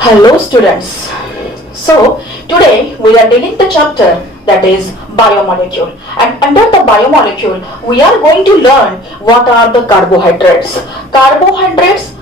Hello students. So today we are dealing the chapter that is biomolecule, and under the biomolecule we are going to learn what are the carbohydrates. Carbohydrates,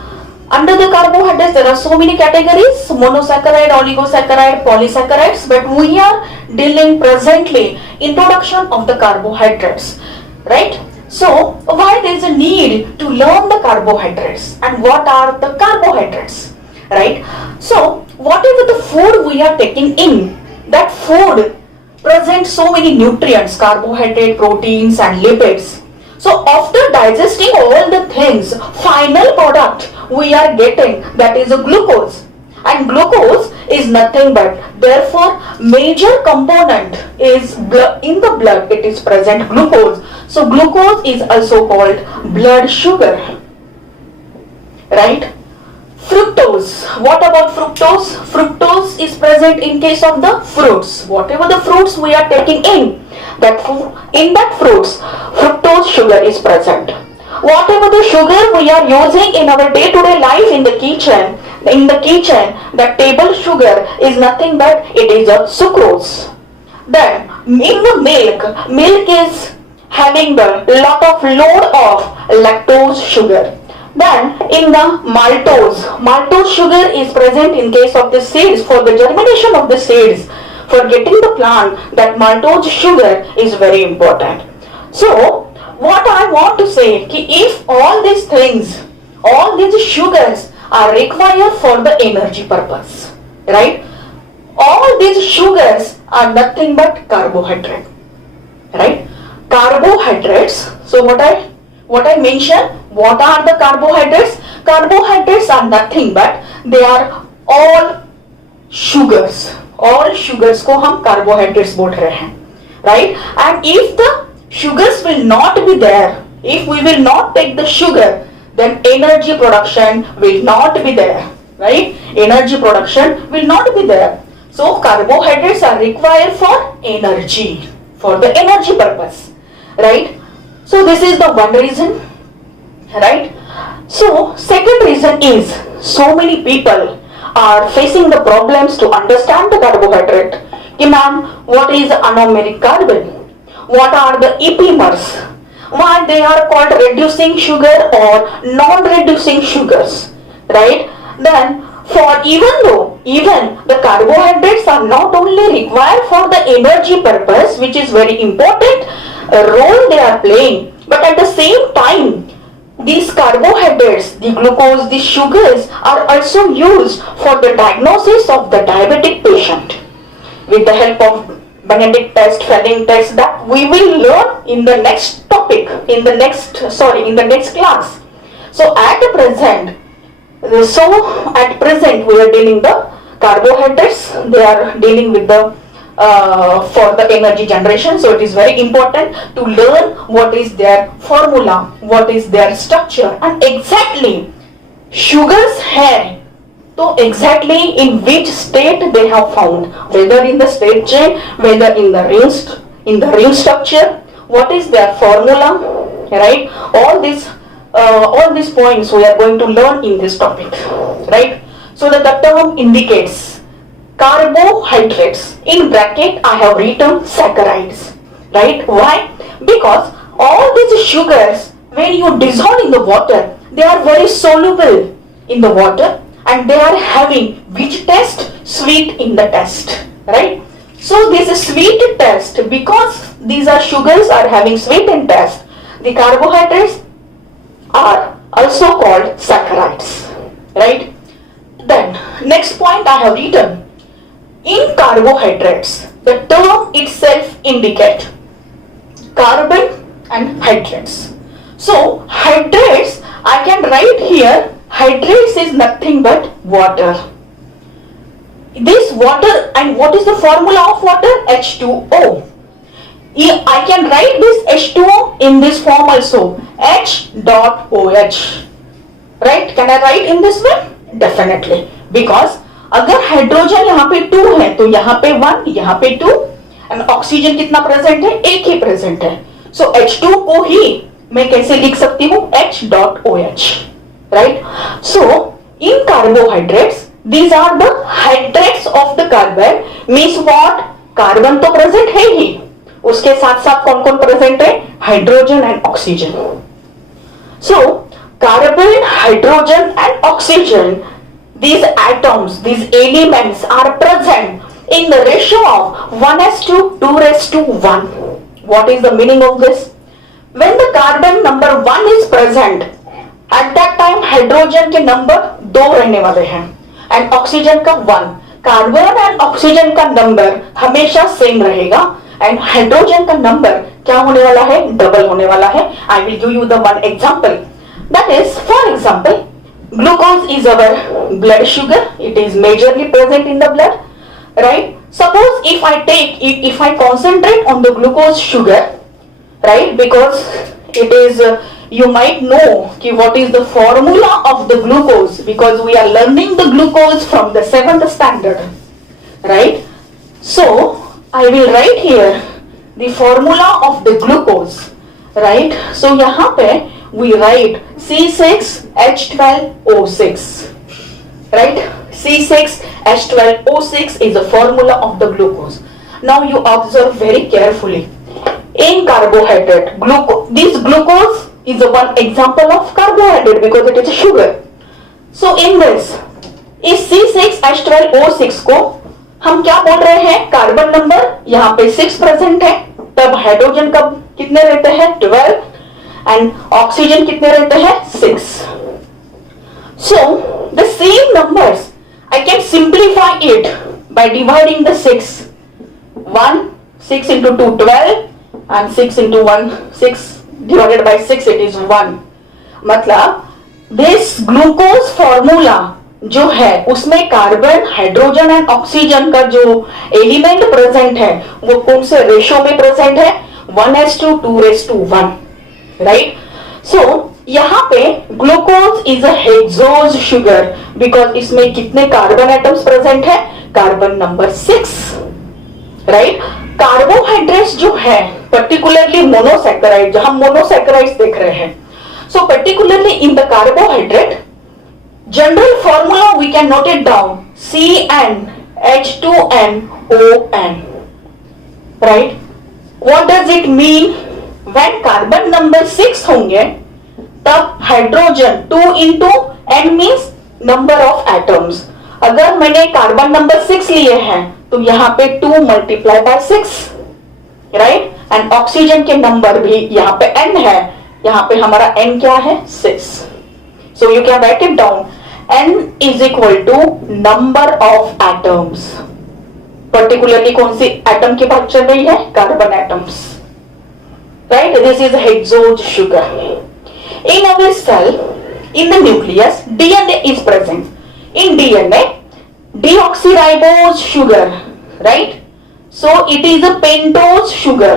under the carbohydrates there are so many categories: monosaccharide, oligosaccharide, polysaccharides, but we are dealing presently introduction of the carbohydrates, right? So why there is a need to learn the carbohydrates and what are the carbohydrates? Right? So whatever the food we are taking in, that food presents so many nutrients, carbohydrate, proteins and lipids. So after digesting all the things, final product we are getting, that is a glucose, and glucose is nothing but, therefore major component is in the blood, it is present glucose. So glucose is also called blood sugar, right? Fructose. What about fructose? Fructose is present in case of the fruits. Whatever the fruits we are taking in that fruits, fructose sugar is present. Whatever the sugar we are using in our day-to-day life in the kitchen, that table sugar is nothing but it is a sucrose. Then in the milk is having the load of lactose sugar. Then in the maltose sugar is present in case of the seeds, for the germination of the seeds, for getting the plant, that maltose sugar is very important. So what I want to say, if all these things, all these sugars are required for the energy purpose, right? All these sugars are nothing but carbohydrate, right? Carbohydrates. So what I mentioned, what are the carbohydrates? Carbohydrates are nothing but they are all sugars. All sugars को हम carbohydrates बोल रहे हैं, right? And if the sugars will not be there, if we will not take the sugar, then energy production will not be there, right? Energy production will not be there. So carbohydrates are required for energy, for the energy purpose, right? So this is the one reason, right? So second reason is, so many people are facing the problems to understand the carbohydrate. Okay, ma'am, what is anomeric carbon? What are the epimers? Why they are called reducing sugar or non-reducing sugars, right? Then for even the carbohydrates are not only required for the energy purpose, which is very important role they are playing, but at the same time these carbohydrates, the glucose, the sugars are also used for the diagnosis of the diabetic patient with the help of Benedict test, Fleming test, that we will learn in the next topic, in the next class. So at present we are dealing the carbohydrates, they are dealing with the for the energy generation. So it is very important to learn what is their formula, what is their structure, and exactly sugars है तो exactly in which state they have found, whether in the straight chain, whether in the ring structure, what is their formula, right? All these points we are going to learn in this topic, right? So that the term indicates carbohydrates, in bracket I have written saccharides, right? Why? Because all these sugars, when you dissolve in the water, they are very soluble in the water, and they are having which taste? Sweet in the taste, right? So this is sweet taste, because these are sugars are having sweet in taste. The carbohydrates are also called saccharides, right? Then next point I have written, in carbohydrates, the term itself indicate carbon and hydrates. So hydrates, I can write here, hydrates is nothing but water. This water, and what is the formula of water? H2O. I can write this H2O in this form also, H.OH, right? Can I write in this way? Definitely, because अगर hydrogen यहाँ पे 2 है तो यहाँ पे 1, यहाँ पे 2, and oxygen कितना प्रेजेंट है? एक ही प्रेजेंट है. सो H2 को ही मैं कैसे लिख सकती हूँ? H.OH, right? So in carbohydrates These are the hydrates of the carbon. Means what? Carbon तो प्रेजेंट है ही, उसके साथ साथ कौन कौन प्रेजेंट है? Hydrogen and oxygen. So carbon, hydrogen and oxygen, these atoms, these elements are present in the ratio of 1:2:1. What is the meaning of this? When the carbon number 1 is present, at that time hydrogen के number 2 रहने वाले हैं and oxygen का 1. Carbon and oxygen का number हमेशा same रहेगा and hydrogen का number क्या होने वाला है? डबल होने वाला है. I will give you the one example. That is, for example, glucose is our blood sugar. It is majorly present in the blood, right? Suppose if I concentrate on the glucose sugar, right? Because it is, you might know कि what is the formula of the glucose, because we are learning the glucose from the 7th standard, right? So I will write here the formula of the glucose, right? So यहाँ पे we write C6H12O6, right? C6H12O6 is the formula of the glucose. Now you observe very carefully. In carbohydrate, this glucose is the one example of carbohydrate because it is a sugar. So in this, इस C6H12O6 को हम क्या बोल रहे हैं? Carbon number यहाँ पे 6 present है, तब हाइड्रोजन का कितने रहते हैं? 12 एंड ऑक्सीजन कितने रहते हैं? 6. So the same numbers I can simplify it by dividing the 6. 6 into 2 12 and 6 into 1 6 divided by 6 it is 1. मतलब this glucose formula जो है उसमें कार्बन, हाइड्रोजन एंड ऑक्सीजन का जो एलिमेंट प्रेजेंट है वो कौन से रेशो में प्रेजेंट है? 1:2:1, राइट? सो यहाँ पे glucose is a hexose sugar because इसमें कितने कार्बन एटम्स प्रेजेंट है? Carbon number 6, right? कार्बोहाइड्रेट्स जो है पर्टिकुलरली मोनोसैकेराइड, जहां मोनोसैकेराइड्स देख रहे हैं, so particularly in the carbohydrate general formula we can note it down, CnH2nOn, right? What does it mean? When carbon number 6 होंगे तब hydrogen 2 into n means number of atoms. अगर मैंने carbon number 6 लिए हैं तो यहाँ पे 2 multiply by 6, right? And oxygen के नंबर भी यहाँ पे n है, यहाँ पे हमारा n क्या है? 6. So you can write it down. N is equal to number of atoms. Particularly कौन सी एटम की बात चल रही है? Carbon atoms, right? This is hexose sugar. In our cell, in the nucleus, DNA is present. In DNA, deoxyribose sugar, right? So it is a pentose sugar.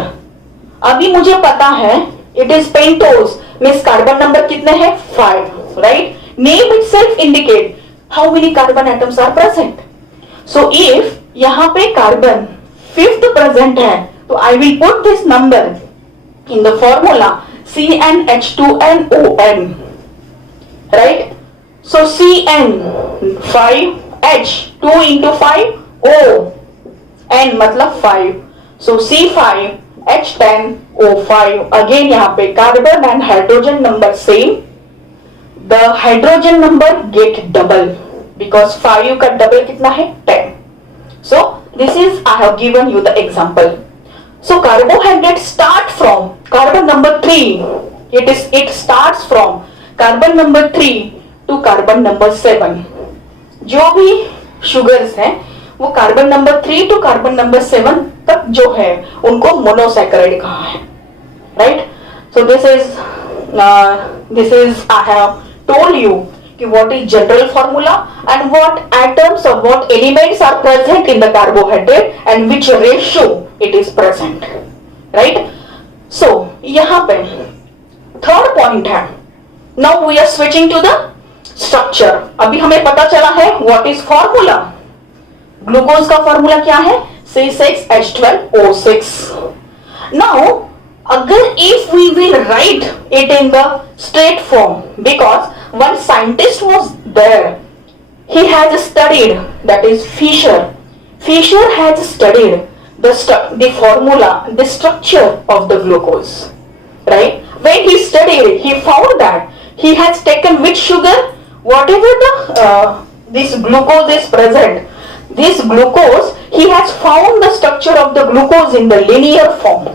अभी मुझे पता है it is pentose means carbon number कितने हैं? 5, right? Name itself indicate how many carbon atoms are present. So if यहाँ पे carbon 5th present है तो I will put this number in the formula CnH2nOn, right? So Cn 5H 2 into 5 O n मतलब 5, so C5H10O5. again यहाँ पे carbon and hydrogen number same, the hydrogen number get double because 5 का double कितना है? 10. So this is I have given you the example. So carbohydrate start from carbon number 3. It starts from carbon number 3 to carbon number 7. जो भी sugars हैं वो carbon number 3 to carbon number 7 तक जो है उनको monosaccharide कहा है, right? So this is I have told you कि what is general formula and what atoms or what elements are present in the carbohydrate and which ratio it is present, right? So यहाँ पे third point है. Now we are switching to the structure. अभी हमें पता चला है what is formula. Glucose का formula क्या है? C6H12O6. Now अगर if we will write it in the straight form, because one scientist was there he has studied, that is Fischer. Fischer has studied the formula, the structure of the glucose, right? When he studied, he found that he has taken which sugar, whatever the this glucose is present, this glucose, he has found the structure of the glucose in the linear form.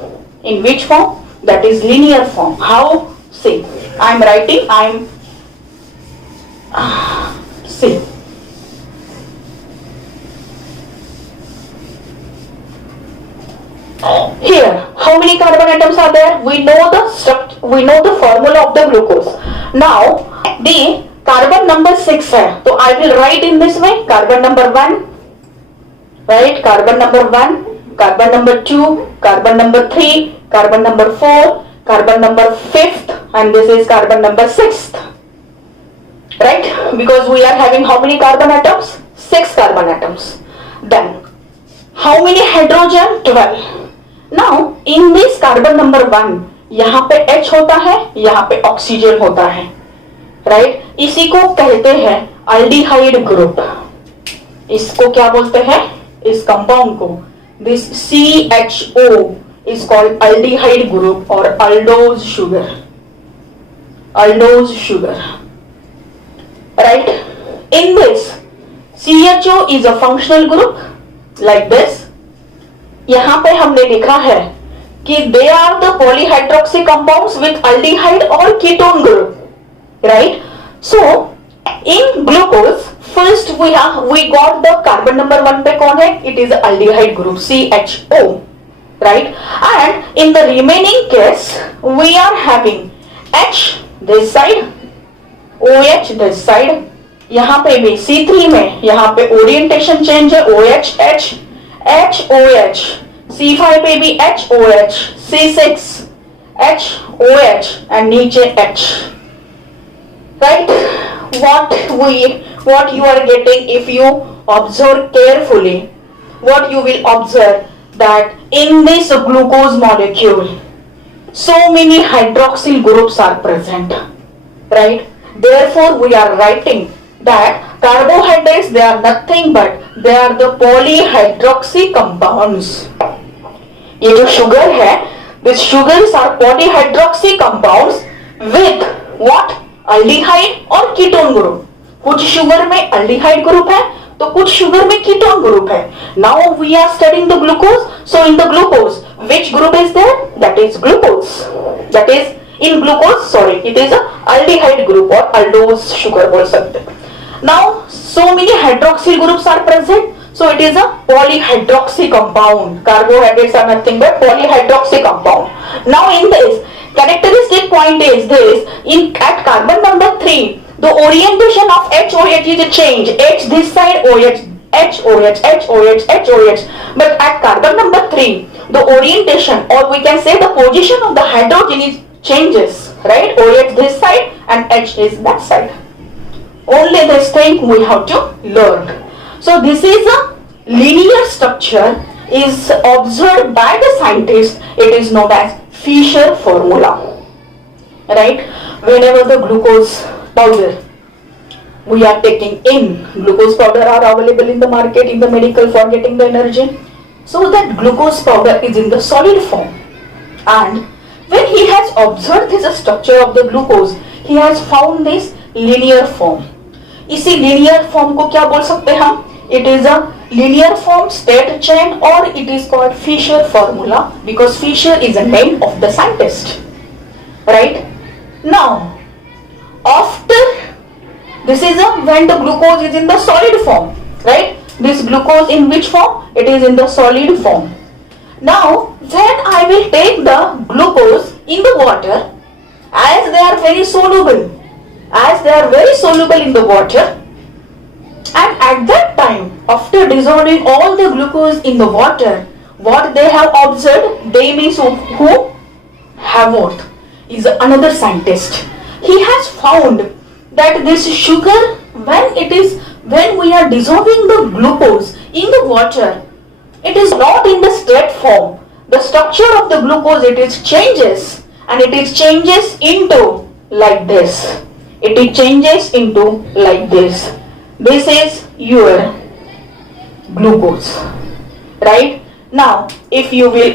In which form? That is linear form. How? See, I am writing, see. Here, how many carbon atoms are there? We know the formula of the glucose. Now, the carbon number 6 है, so I will write in this way. Carbon number 1, right? Carbon number 1, carbon number 2, carbon number 3, carbon number 4, carbon number 5th, and this is carbon number 6th. Right? Because we are having how many carbon atoms? 6 carbon atoms. Then, how many hydrogen? 12. Now, in this carbon number 1, यहाँ पे H होता है, यहाँ पे oxygen होता है, right? इसी को कहते हैं अल्डिहाइड ग्रुप. इसको क्या बोलते हैं? इस कंपाउंड को, this CHO is called aldehyde group or aldose sugar. Aldose sugar. Right? In this, CHO is a functional group like this. यहाँ पे हमने लिखा है कि they are the polyhydroxy compounds with aldehyde or ketone group, right? So in glucose, first we got the carbon number 1 पे कौन है? It is aldehyde group CHO, right? And in the remaining case, we are having H this side, OH this side. यहाँ पे भी C3 में यहाँ पे orientation change है, OH H H OH, C5 पे भी H OH, C6 H OH and नीचे H, right? What you are getting if you observe carefully, what you will observe that in this glucose molecule, so many hydroxyl groups are present, right? Therefore, we are writing that carbohydrates, they are nothing but they are the polyhydroxy compounds. ये जो sugar है, these sugars are polyhydroxy compounds with what? Aldehyde और ketone group. कुछ sugar में aldehyde group है, तो कुछ sugar में ketone group है. Now we are studying the glucose. So in the glucose, which group is there? That is glucose. That is in glucose. Sorry, it is a aldehyde group or aldose sugar बोल सकते हैं. Now, so many hydroxyl groups are present, so it is a polyhydroxy compound. Carbohydrates are nothing but polyhydroxy compound. Now, in this, characteristic point is this: at carbon number 3, the orientation of HOH is a change. H this side, OH, HOH, HOH, HOH. But at carbon number 3, the orientation, or we can say the position of the hydrogen is changes, right? OH this side and H is that side. Only this thing we have to learn. So this is a linear structure is observed by the scientists. It is known as Fischer formula, right? Whenever the glucose powder we are taking in, glucose powder are available in the market, in the medical for getting the energy. So that glucose powder is in the solid form, and when he has observed this structure of the glucose, he has found this linear form. इसी linear form को क्या बोल सकते हैं हम? It is a linear form, state chain, or it is called Fischer formula because Fischer is a name of the scientist, right? Now, after this is when the glucose is in the solid form, right? This glucose in which form? It is in the solid form. Now, when I will take the glucose in the water, as they are very soluble, in the water, and at that time, after dissolving all the glucose in the water, what they have observed, they means who? Haworth is another scientist. He has found that this sugar, when we are dissolving the glucose in the water, it is not in the straight form. The structure of the glucose, it is changes, and it is changes into like this. It changes into like this. This is your glucose, right? Now, if you will,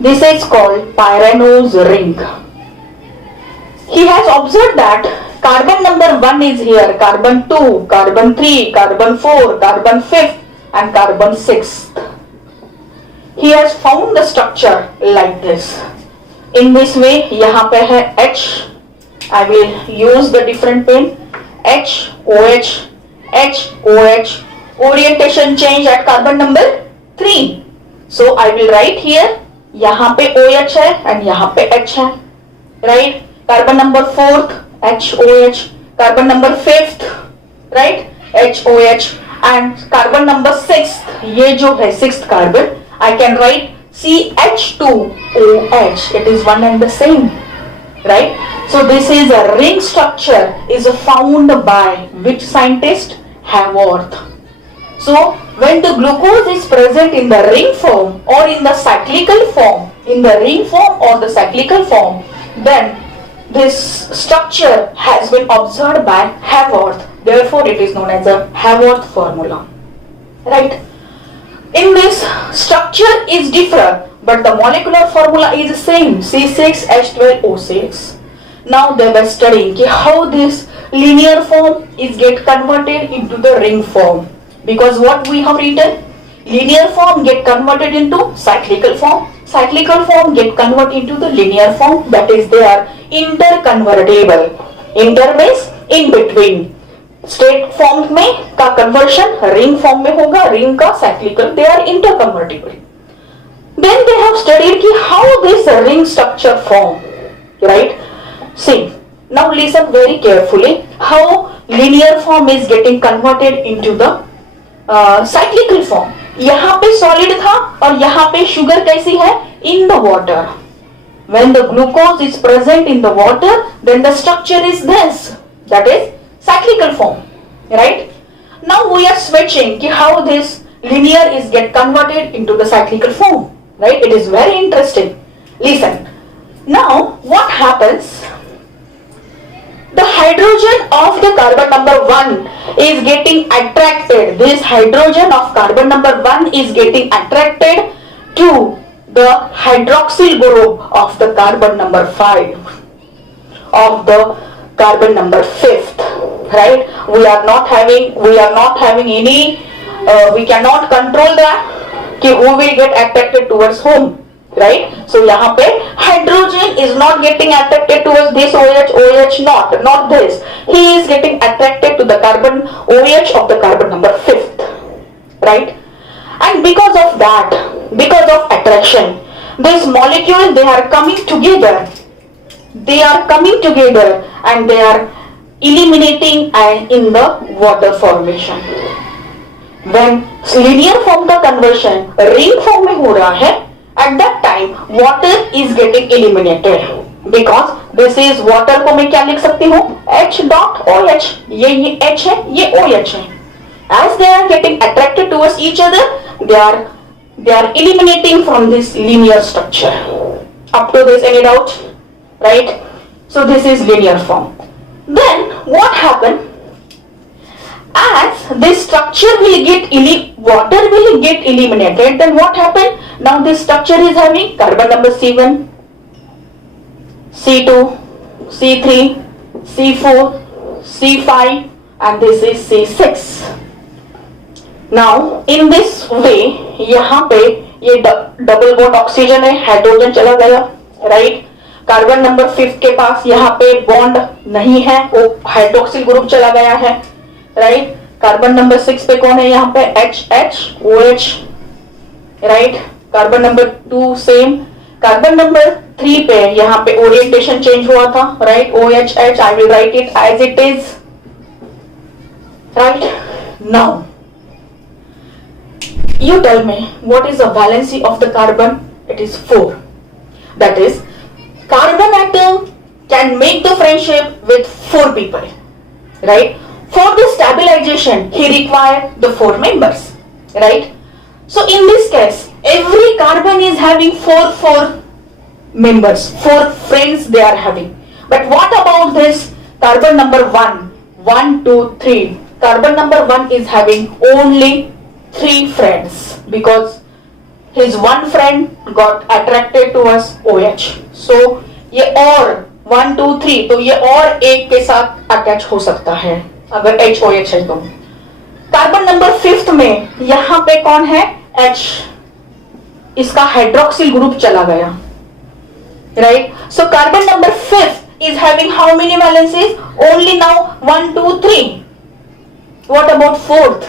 this is called Pyranose ring. He has observed that carbon number 1 is here, carbon 2, carbon 3, carbon 4, carbon 5th and carbon 6th. He has found the structure like this. In this way, यहाँ पे है H. I will use the different pen. H, OH, H, OH. Orientation change at carbon number 3. So I will write here. यहाँ पे OH है and यहाँ पे H है, right? Carbon number 4th, HOH. Carbon number 5th, right? HOH. And carbon number 6th, ये जो है 6th carbon, I can write CH2OH. It is one and the same, right? So this is a ring structure is found by which scientist? Haworth. So when the glucose is present in the ring form or in the cyclical form, in the ring form or the cyclical form, then this structure has been observed by Haworth. Therefore, it is known as a Haworth formula, right? In this, structure is different, but the molecular formula is the same, C6H12O6. Now they were studying how this linear form is get converted into the ring form. Because what we have written, linear form get converted into cyclical form. Cyclical form get converted into the linear form. That is, they are interconvertible. Inter means in between. State form में का conversion ring form में होगा, ring का cyclical, they are interconvertible. Then they have studied कि how this ring structure form, right? See now listen very carefully how linear form is getting converted into the cyclical form. यहाँ पे solid था और यहाँ पे sugar कैसी है? In the water. When the glucose is present in the water, then the structure is this, that is cyclical form, right? Now we are switching ki how this linear is get converted into the cyclical form, right? It is very interesting. Listen. Now what happens? The hydrogen of the carbon number 1 is getting attracted. This hydrogen of carbon number 1 is getting attracted to the hydroxyl group of the carbon number 5 of the carbon number 5th, right? We are not having any we cannot control that कि who will get attracted towards whom, right? So यहाँ पे hydrogen is not getting attracted towards this OH not this. He is getting attracted to the carbon OH of the carbon number 5th, right? And because of that, because of attraction, this molecule they are coming together. They are coming together and they are eliminating in the water formation. When linear form का conversion ring form में हो रहा है, at that time water is getting eliminated because this is water को मैं क्या लिख सकती हूँ? H dot OH. ये H है, ये OH है. As they are getting attracted towards each other, they are eliminating from this linear structure. Up to this, any doubt? Right? So this is linear form. Then what happen? As this structure will get water will get eliminated, then what happen? Now this structure is having carbon number C1, C2, C3, C4, C5 and this is C6. Now in this way यहाँ पे ये double bond oxygen है, hydrogen चला गया, right? Carbon number 5 के पास यहाँ पे bond नहीं है, वो हाइड्रोक्सिल ग्रुप चला गया है, राइट? कार्बन नंबर 6 पे कौन है? यहाँ पे HOH, right? Carbon number 2 same. Carbon number 3 पे यहाँ पे ओरिएंटेशन चेंज हुआ था, right? OHH. I will write it as it is, right? Now you tell me what is the valency of the carbon? It is 4. That is, carbon atom can make the friendship with 4 people, right? For the stabilization, he required the 4 members, right? So in this case, every carbon is having 4 members, 4 friends they are having. But what about this carbon number 1, 1, 2, 3. Carbon number 1 is having only 3 friends because his one friend got attracted towards OH. So ये और 1, 2, 3 तो ये और एक के साथ attach हो सकता है अगर HOH है तो। कार्बन नंबर 5 में यहां पे कौन है? H, इसका हाइड्रोक्सिल ग्रुप चला गया, right? So carbon number 5 is having how many valencies? Only now 1, 2, 3. What about 4th?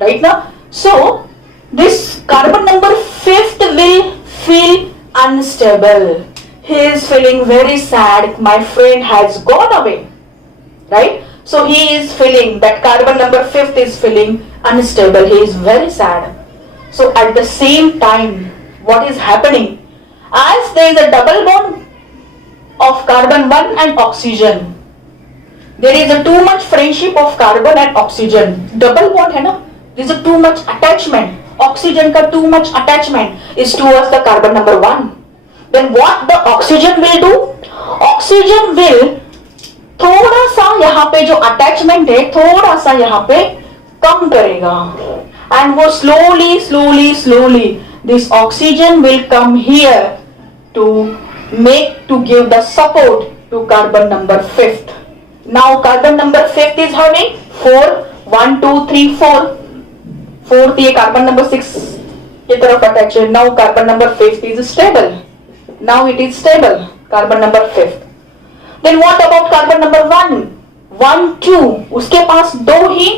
Right now? So this carbon number 5th will feel unstable. He is feeling very sad. My friend has gone away. Right? So he is feeling that carbon number 5th is feeling unstable. He is very sad. So at the same time, what is happening? As there is a double bond of carbon 1 and oxygen, there is a too much friendship of carbon and oxygen. Double bond है ना? There is a too much attachment. Oxygen का too much attachment is towards the carbon number 1. Then what the oxygen will do? Oxygen will थोड़ा सा यहाँ पे जो attachment है थोड़ा सा यहाँ पे कम करेगा, and वो slowly this oxygen will come here to give the support to carbon number 5th. Now carbon number 5th is having 4, 1, 2, 3, 4. 4th ये carbon number 6 की तरफ attach है. Now carbon number 5th is stable. Now it is stable. Carbon number 5th. Then what about carbon number 1? 1, 2. उसके पास 2 ही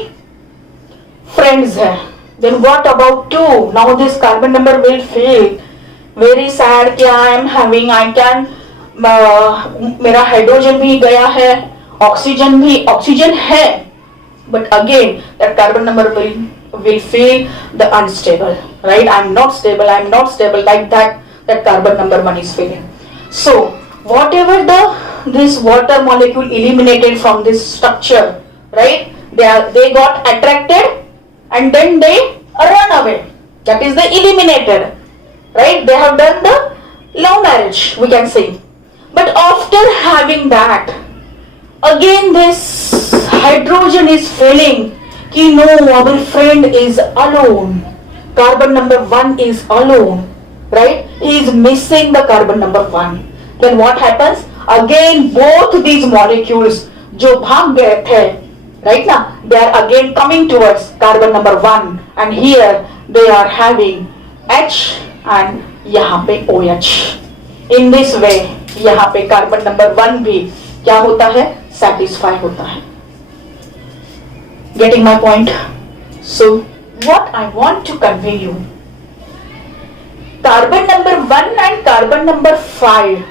friends है. Then what about 2? Now this carbon number will feel very sad कि I am having, I can, मेरा hydrogen भी गया है, oxygen है, but again that carbon number will feel the unstable, right? I am not stable like that carbon number 1 is feeling. So whatever this water molecule eliminated from this structure, right? They got attracted and then they run away. That is the eliminated. Right? They have done the love marriage, we can say. But after having that, again this hydrogen is feeling कि no, our friend is alone. Carbon number 1 is alone. Right? He is missing the carbon number 1. Then what happens? Again both these molecules जो भाग गए थे, right now, they are again coming towards carbon number 1, and here they are having H and यहाँ पे OH. In this way यहाँ पे carbon number 1 भी क्या होता है? सेटिस्फाई होता है. Getting my point? So what I want to convey you, carbon number 1 and carbon number 5,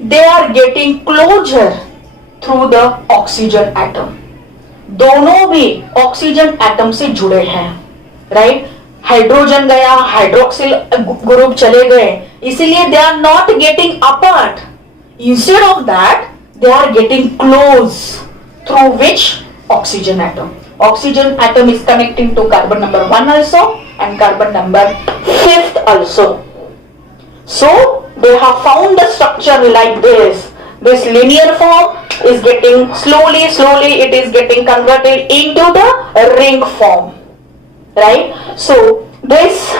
they are getting closure through the oxygen atom. दोनों भी ऑक्सीजन एटम से जुड़े हैं, राइट? हाइड्रोजन गया, हाइड्रोक्सिल ग्रुप चले गए, इसीलिए they are not getting apart. Instead of that they are getting close through which oxygen atom. Oxygen atom is connecting to carbon number 1 also and carbon number 5th also. So they have found the structure like this. This linear form is getting slowly it is getting converted into the ring form, right? So this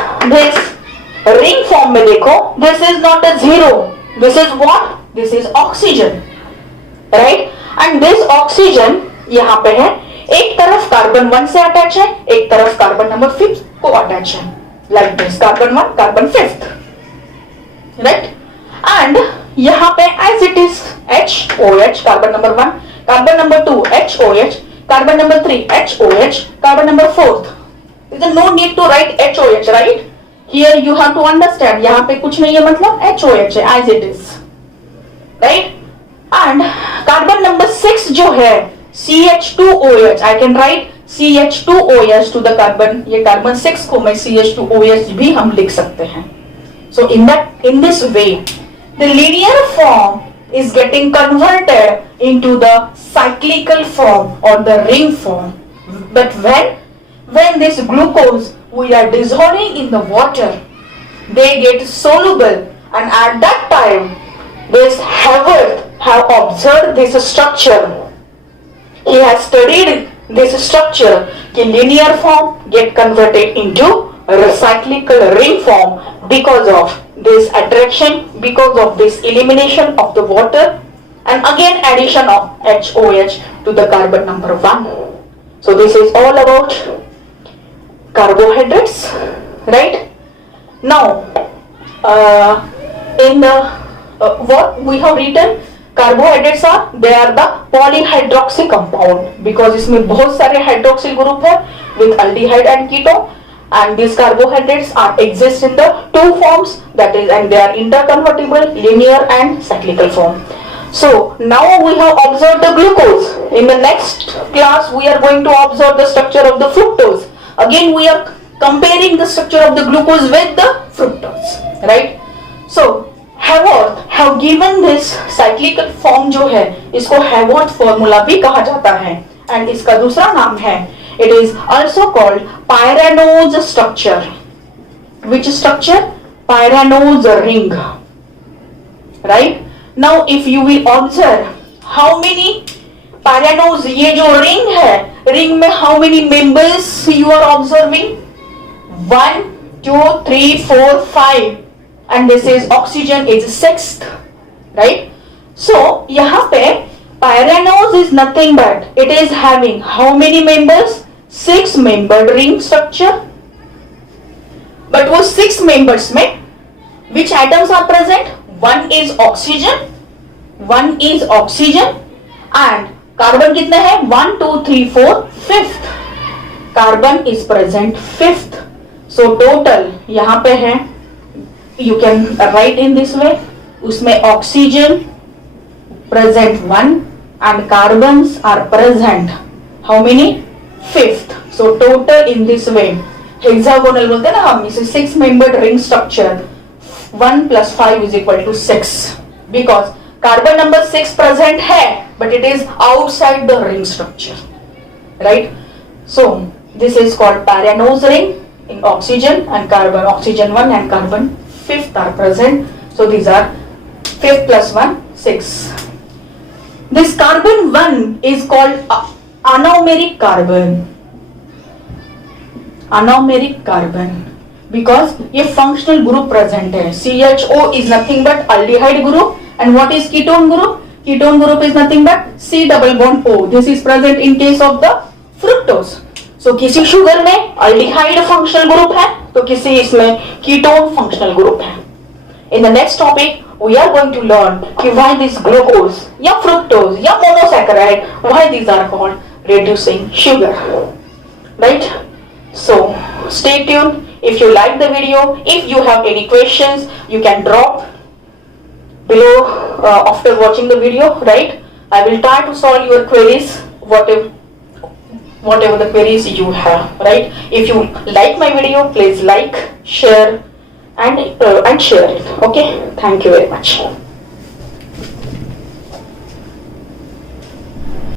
ring form में देखो, this is not a zero, this is what? This is oxygen, right? And this oxygen यहाँ पे है, एक तरफ carbon 1 से attach है, एक तरफ कार्बन नंबर 5 को अटैच है, like this, carbon 1 carbon 5th, right? And यहाँ पे as it is HOH, carbon number 1, carbon number 2 HOH, carbon number 3 HOH, carbon number 4th. There is no need to write HOH, right? Here you have to understand, यहाँ पे कुछ नहीं है, मतलब HOH है as it is, right? And carbon number 6 जो है CH2OH, I can write CH2OH to the carbon, ये कार्बन 6 को मैं CH2OH भी हम लिख सकते हैं. So in this way, the linear form is getting converted into the cyclical form or the ring form. But when this glucose we are dissolving in the water, they get soluble, and at that time this Haworth have observed this structure. He has studied this structure कि linear form get converted into cyclical ring form because of this attraction, because of this elimination of the water, and again addition of HOH to the carbon number 1. So this is all about carbohydrates, right? Now in the what we have written, carbohydrates are, they are the polyhydroxy compound because इसमें बहुत सारे hydroxyl group है with aldehyde and ketone, and these carbohydrates are exist in the two forms, that is, and they are interconvertible, linear and cyclical form. So now we have observed the glucose. In the next class we are going to observe the structure of the fructose. Again we are comparing the structure of the glucose with the fructose, right? So Haworth have given this cyclical form जो है इसको Haworth formula भी कहा जाता है, and इसका दूसरा नाम है, it is also called pyranose structure. Which structure? Pyranose ring, right? Now if you will observe how many pyranose, ये जो ring है, ring में how many members you are observing? 1, 2, 3, 4, 5, and this is oxygen is 6th, right? So यहाँ पे pyranose is nothing but it is having how many members? 6 membered ring structure. But वो 6 members में which atoms are present? One is oxygen and carbon कितने हैं? 1, 2, 3, 4, 5th. Carbon is present 5th. So total यहाँ पे है, you can write in this way, उसमें oxygen present 1 and carbons are present how many? 5th. So total in this way hexagonal बोलते हैं ना हम इसे 6 membered ring structure, 1 plus 5 is equal to 6 because carbon number 6 present है but it is outside the ring structure, right? So this is called pyranose ring. In oxygen and carbon, oxygen 1 and carbon 5th are present. So these are 5th plus 1, 6. This carbon 1 is called anomeric carbon. Anomeric carbon because ये functional group present है. CHO is nothing but aldehyde group, and what is ketone group? Ketone group is nothing but C double bond O. This is present in case of the fructose. So किसी sugar में aldehyde functional group है तो किसी इसमें ketone functional group है. In the next topic we are going to learn कि why this glucose या fructose या monosaccharide, why these are called reducing sugar, right? So stay tuned. If you like the video, if you have any questions, you can drop below after watching the video, right? I will try to solve your queries, whatever the queries you have, right? If you like my video, please like, share and share it. Okay, thank you very much.